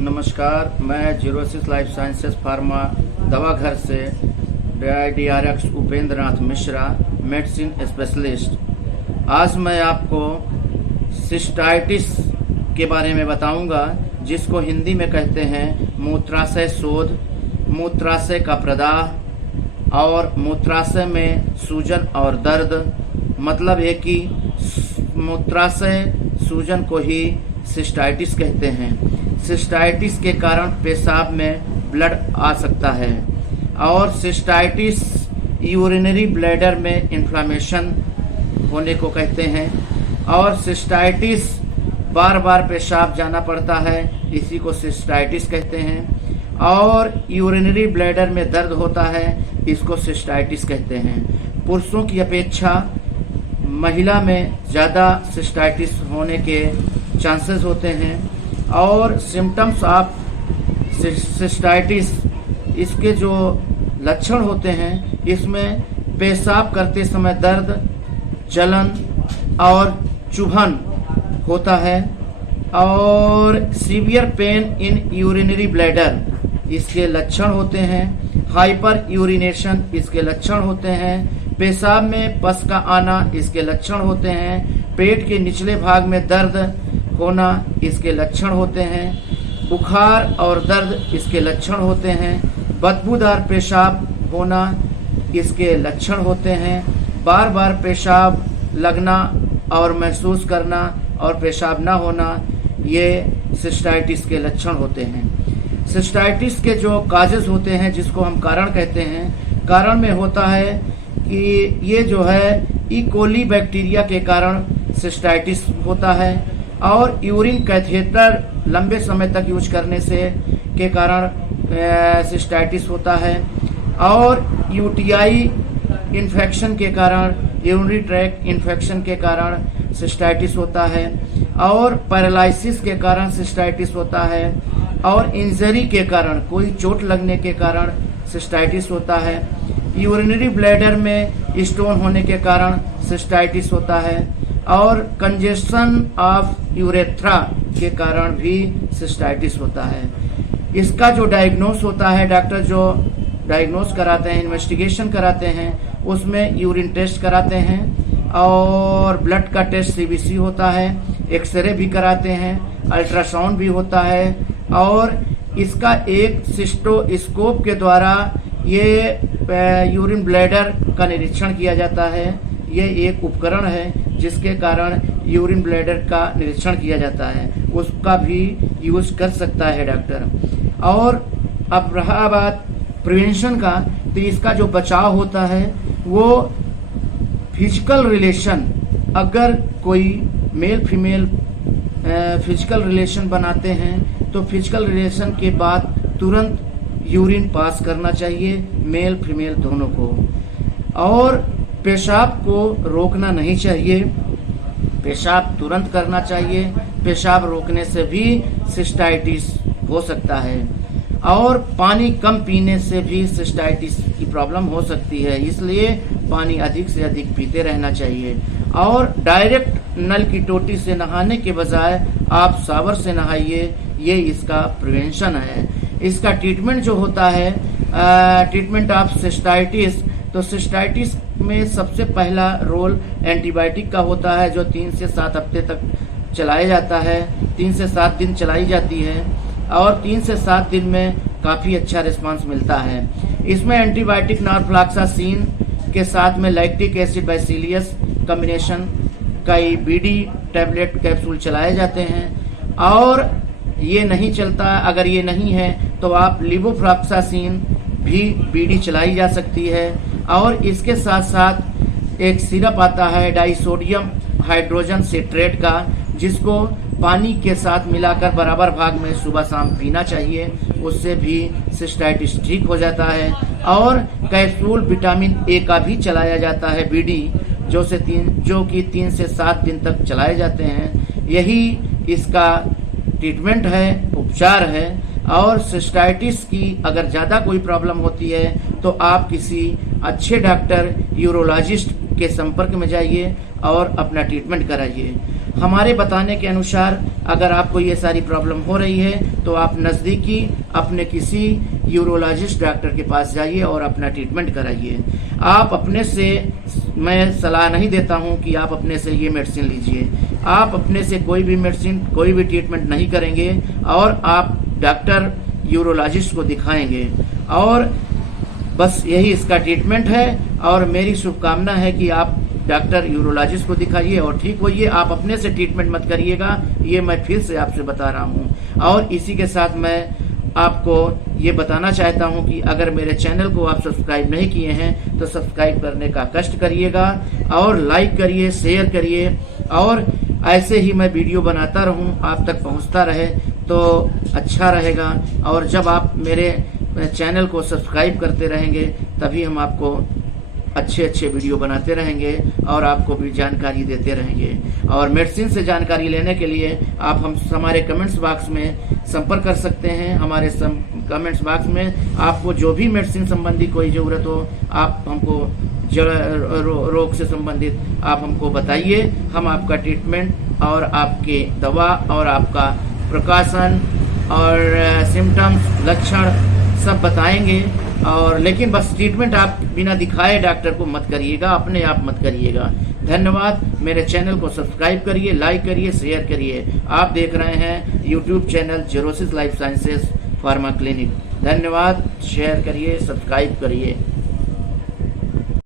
नमस्कार, मैं 06 life sciences pharma दवा घर से DRX Upendra Nath Mishra, medicine specialist. आज मैं आपको सिस्टाइटिस के बारे में बताऊंगा, जिसको हिंदी में कहते हैं मूत्राशय शोथ, मूत्राशय का प्रदाह और मूत्राशय में सूजन और दर्द। मतलब है कि मूत्राशय सूजन को ही सिस्टाइटिस कहते हैं। सिस्टाइटिस के कारण पेशाब में ब्लड आ सकता है और सिस्टाइटिस यूरिनरी ब्लैडर में इन्फ्लामेशन होने को कहते हैं। और सिस्टाइटिस बार बार पेशाब जाना पड़ता है, इसी को सिस्टाइटिस कहते हैं। और यूरिनरी ब्लैडर में दर्द होता है, इसको सिस्टाइटिस कहते हैं। पुरुषों की अपेक्षा महिला में ज़्यादा सिस्टाइटिस होने के चांसेस होते हैं। और सिम्टम्स ऑफ सिस्टाइटिस, इसके जो लक्षण होते हैं, इसमें पेशाब करते समय दर्द, जलन और चुभन होता है। और severe pain in urinary bladder, इसके लक्षण होते हैं। हाइपर यूरिनेशन, इसके लक्षण होते हैं। पेशाब में पस का आना, इसके लक्षण होते हैं। पेट के निचले भाग में दर्द होना, इसके लक्षण होते हैं। बुखार और दर्द, इसके लक्षण होते हैं। बदबूदार पेशाब होना, इसके लक्षण होते हैं। बार बार पेशाब लगना और महसूस करना और पेशाब ना होना, ये सिस्टाइटिस के लक्षण होते हैं। सिस्टाइटिस के जो काजेस होते हैं, जिसको हम कारण कहते हैं, कारण में होता है कि ये जो है ई कोली बैक्टीरिया के कारण सिस्टाइटिस होता है। और यूरिन कैथेटर लंबे समय तक यूज करने से के कारण सिस्टाइटिस होता है। और यूटीआई इन्फेक्शन के कारण, यूरिनरी ट्रैक्ट इन्फेक्शन के कारण सिस्टाइटिस होता है। और पैरालिसिस के कारण सिस्टाइटिस होता है। और इंजरी के कारण, कोई चोट लगने के कारण सिस्टाइटिस होता है। यूरिनरी ब्लैडर में स्टोन होने के कारण सिस्टाइटिस होता है। और कंजेशन ऑफ यूरेथ्रा के कारण भी सिस्टाइटिस होता है। इसका जो डायग्नोस होता है, डॉक्टर जो डायग्नोस कराते हैं, इन्वेस्टिगेशन कराते हैं, उसमें यूरिन टेस्ट कराते हैं और ब्लड का टेस्ट CBC होता है, एक्सरे भी कराते हैं, अल्ट्रासाउंड भी होता है। और इसका एक सिस्टोस्कोप के द्वारा ये यूरिन ब्लैडर का निरीक्षण किया जाता है। ये एक उपकरण है जिसके कारण यूरिन ब्लैडर का निरीक्षण किया जाता है, उसका भी यूज कर सकता है डॉक्टर। और अब रहा बात प्रिवेंशन का, तो इसका जो बचाव होता है वो फिजिकल रिलेशन, अगर कोई मेल फीमेल फिजिकल रिलेशन बनाते हैं तो फिजिकल रिलेशन के बाद तुरंत यूरिन पास करना चाहिए, मेल फीमेल दोनों को। और पेशाब को रोकना नहीं चाहिए, पेशाब तुरंत करना चाहिए। पेशाब रोकने से भी सिस्टाइटिस हो सकता है। और पानी कम पीने से भी सिस्टाइटिस की प्रॉब्लम हो सकती है, इसलिए पानी अधिक से अधिक पीते रहना चाहिए। और डायरेक्ट नल की टोटी से नहाने के बजाय आप शावर से नहाइए, ये इसका प्रिवेंशन है। इसका ट्रीटमेंट जो होता है, ट्रीटमेंट ऑफ सिस्टाइटिस, तो सिस्टाइटिस में सबसे पहला रोल एंटीबायोटिक का होता है, जो 3 से 7 हफ्ते तक चलाया जाता है। 3 से 7 दिन चलाई जाती है और 3 से 7 दिन में काफ़ी अच्छा रिस्पांस मिलता है। इसमें एंटीबायोटिक नॉरफ्लॉक्सासिन के साथ में लैक्टिक एसिड बैसिलियस कॉम्बिनेशन कई BD टैबलेट कैप्सूल चलाए जाते हैं। और ये नहीं चलता, अगर ये नहीं है तो आप लिवोफ्लॉक्सासिन भी BD चलाई जा सकती है। और इसके साथ साथ एक सिरप आता है डाइसोडियम हाइड्रोजन सिट्रेट का, जिसको पानी के साथ मिलाकर बराबर भाग में सुबह शाम पीना चाहिए, उससे भी सिस्टाइटिस ठीक हो जाता है। और कैप्सूल विटामिन A का भी चलाया जाता है BD, जो कि 3 से 7 दिन तक चलाए जाते हैं। यही इसका ट्रीटमेंट है, उपचार है। और सिस्टाइटिस की अगर ज़्यादा कोई प्रॉब्लम होती है तो आप किसी अच्छे डॉक्टर यूरोलॉजिस्ट के संपर्क में जाइए और अपना ट्रीटमेंट कराइए। हमारे बताने के अनुसार अगर आपको ये सारी प्रॉब्लम हो रही है तो आप नज़दीकी अपने किसी यूरोलॉजिस्ट डॉक्टर के पास जाइए और अपना ट्रीटमेंट कराइए। आप अपने से, मैं सलाह नहीं देता हूं कि आप अपने से ये मेडिसिन लीजिए। आप अपने से कोई भी मेडिसिन, कोई भी ट्रीटमेंट नहीं करेंगे और आप डॉक्टर यूरोलॉजिस्ट को दिखाएंगे, और बस यही इसका ट्रीटमेंट है। और मेरी शुभकामना है कि आप डॉक्टर यूरोलॉजिस्ट को दिखाइए और ठीक होइए। आप अपने से ट्रीटमेंट मत करिएगा, ये मैं फिर से आपसे बता रहा हूँ। और इसी के साथ मैं आपको ये बताना चाहता हूँ कि अगर मेरे चैनल को आप सब्सक्राइब नहीं किए हैं तो सब्सक्राइब करने का कष्ट करिएगा और लाइक करिए, शेयर करिए, और ऐसे ही मैं वीडियो बनाता रहूँ, आप तक पहुँचता रहे तो अच्छा रहेगा। और जब आप मेरे चैनल को सब्सक्राइब करते रहेंगे तभी हम आपको अच्छे अच्छे वीडियो बनाते रहेंगे और आपको भी जानकारी देते रहेंगे। और मेडिसिन से जानकारी लेने के लिए आप हमारे कमेंट्स बॉक्स में संपर्क कर सकते हैं। हमारे कमेंट्स बॉक्स में आपको जो भी मेडिसिन संबंधी कोई ज़रूरत हो, आप हमको रोग से संबंधित आप हमको बताइए। हम आपका ट्रीटमेंट और आपके दवा और आपका प्रकाशन और सिम्टम्स, लक्षण सब बताएंगे। और लेकिन बस ट्रीटमेंट आप बिना दिखाए डॉक्टर को मत करिएगा, अपने आप मत करिएगा। धन्यवाद। मेरे चैनल को सब्सक्राइब करिए, लाइक करिए, शेयर करिए। आप देख रहे हैं YouTube channel xerosis life sciences pharma clinic. धन्यवाद। शेयर करिए, सब्सक्राइब करिए।